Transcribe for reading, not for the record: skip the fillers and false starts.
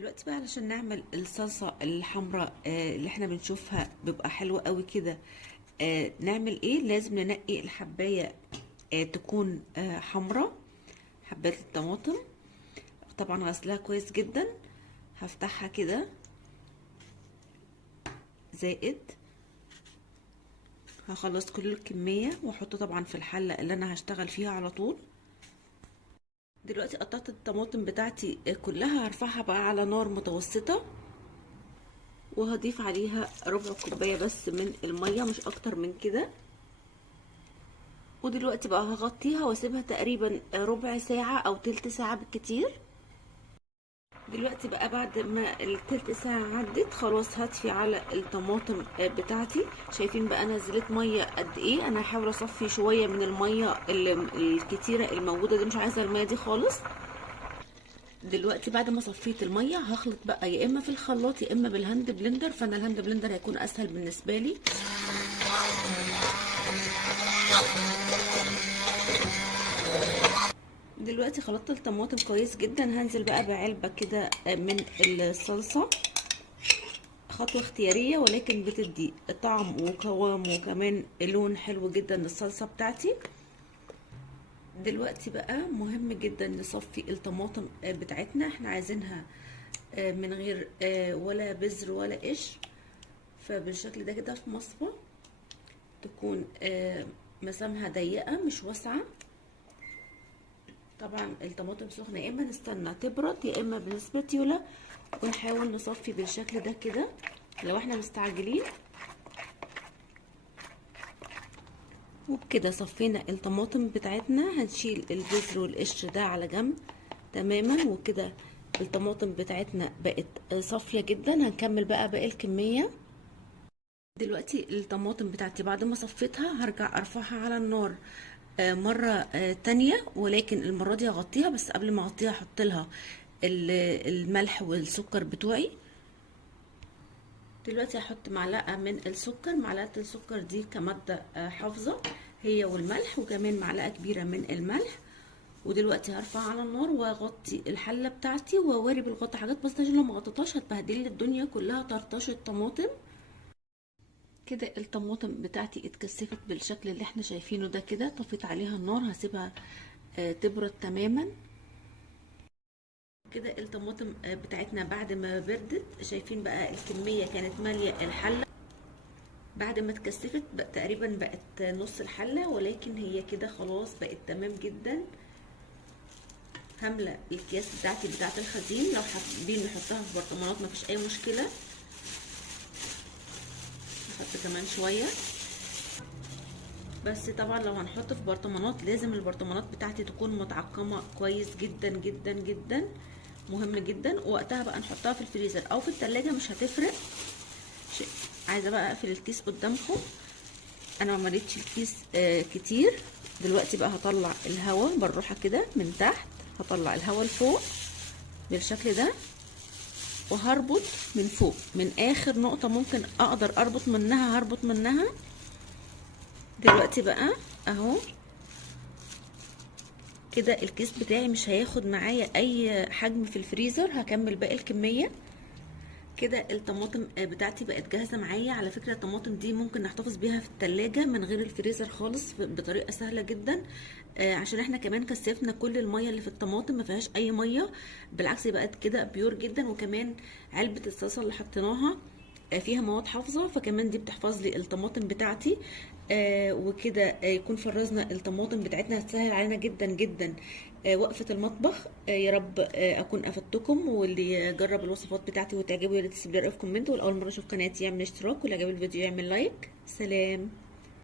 دلوقتي بقى علشان نعمل الصلصة الحمراء اللي احنا بنشوفها بيبقى حلوة قوي كده. نعمل ايه؟ لازم ننقي الحباية تكون حمراء. حباية الطماطم طبعا غسلها كويس جدا. هفتحها كده زائد هخلص كل الكمية واحطه طبعا في الحلة اللي انا هشتغل فيها على طول. دلوقتي قطعت الطماطم بتاعتي كلها، هرفعها بقى على نار متوسطة وهضيف عليها ربع كوبايه بس من الميه، مش اكتر من كده. ودلوقتي بقى هغطيها واسيبها تقريبا ربع ساعه او تلت ساعه بالكتير. دلوقتي بقى بعد ما التلت ساعه عدت خلاص هطفي على الطماطم بتاعتي. شايفين بقى نزلت ميه قد ايه؟ انا هحاول اصفي شويه من الميه الكتيره الموجوده دي، مش عايزه الميه دي خالص. دلوقتي بعد ما صفيت الميه هخلط بقى يا اما في الخلاط يا اما بالهاند بلندر، فانا الهاند بلندر هيكون اسهل بالنسبه لي. دلوقتي خلطت الطماطم كويس جدا، هنزل بقى بعلبه كده من الصلصه. خطوه اختياريه ولكن بتدي طعم وقوام وكمان لون حلو جدا للصلصه بتاعتي. دلوقتي بقى مهم جدا نصفي الطماطم بتاعتنا، احنا عايزينها من غير ولا بذر ولا قشر. فبالشكل ده كده في مصفى تكون مسامها ضيقه مش واسعه. طبعا الطماطم سخنه، يا اما نستنى تبرد يا اما بنسبتيولا ونحاول نصفي بالشكل ده كده لو احنا مستعجلين. وبكده صفينا الطماطم بتاعتنا، هنشيل البذر والقشر ده على جنب تماما. وكده الطماطم بتاعتنا بقت صافيه جدا. هنكمل بقى باقي الكميه. دلوقتي الطماطم بتاعتي بعد ما صفيتها هرجع ارفعها على النار مرة تانية، ولكن المرة دي هغطيها. بس قبل ما اغطيها احط لها الملح والسكر بتوعي. دلوقتي هحط معلقة من السكر. معلقة السكر دي كمادة حافظة، هي والملح، وكمان معلقة كبيرة من الملح. ودلوقتي هرفع على النار واغطي الحلة بتاعتي واواري بالغطا حاجات بسيطة عشان لو ما غطيتهاش هتبهدل لي الدنيا كلها، طرطشه الطماطم. كده الطماطم بتاعتي اتكثفت بالشكل اللي احنا شايفينه ده كده. طفيت عليها النار، هسيبها تبرد تماما. كده الطماطم بتاعتنا بعد ما بردت، شايفين بقى الكمية كانت مالية الحلة. بعد ما اتكثفت بقى تقريبا بقت نص الحلة، ولكن هي كده خلاص بقت تمام جدا. هملى الأكياس بتاعتي بتاعت الخزين، لو حابين نحطها في برطمانات مفيش اي مشكلة. نحط كمان شوية، بس طبعا لو هنحط في برطمانات لازم البرطمانات بتاعتي تكون متعقمه كويس جدا جدا جدا، مهم جدا. وقتها بقى نحطها في الفريزر او في التلاجة مش هتفرق. عايزه بقى اقفل الكيس قدامكم، انا ما مليتش الكيس كتير. دلوقتي بقى هطلع الهواء بالراحه كده من تحت، هطلع الهواء لفوق بالشكل ده، وهربط من فوق من اخر نقطه ممكن اقدر اربط منها هربط منها. دلوقتي بقى اهو كده الكيس بتاعي مش هياخد معايا اي حجم في الفريزر. هكمل باقي الكميه. كده الطماطم بتاعتي بقت جاهزه معايا. على فكره الطماطم دي ممكن نحتفظ بيها في التلاجة من غير الفريزر خالص بطريقه سهله جدا، عشان احنا كمان كثفنا كل الميه اللي في الطماطم، ما فيهاش اي ميه، بالعكس بقت كده بيور جدا. وكمان علبه الصلصه اللي حطيناها فيها مواد حافظه، فكمان دي بتحفظ لي الطماطم بتاعتي. وكده يكون فرزنا الطماطم بتاعتنا، هتسهل علينا جدا جدا وقفه المطبخ. يا رب اكون افدتكم، واللي يجرب الوصفات بتاعتي وتعجبه يا ريت تسيب لي رايك في كومنت، والاول مره اشوف قناتي يعمل اشتراك، واللي عجب الفيديو يعمل لايك. سلام.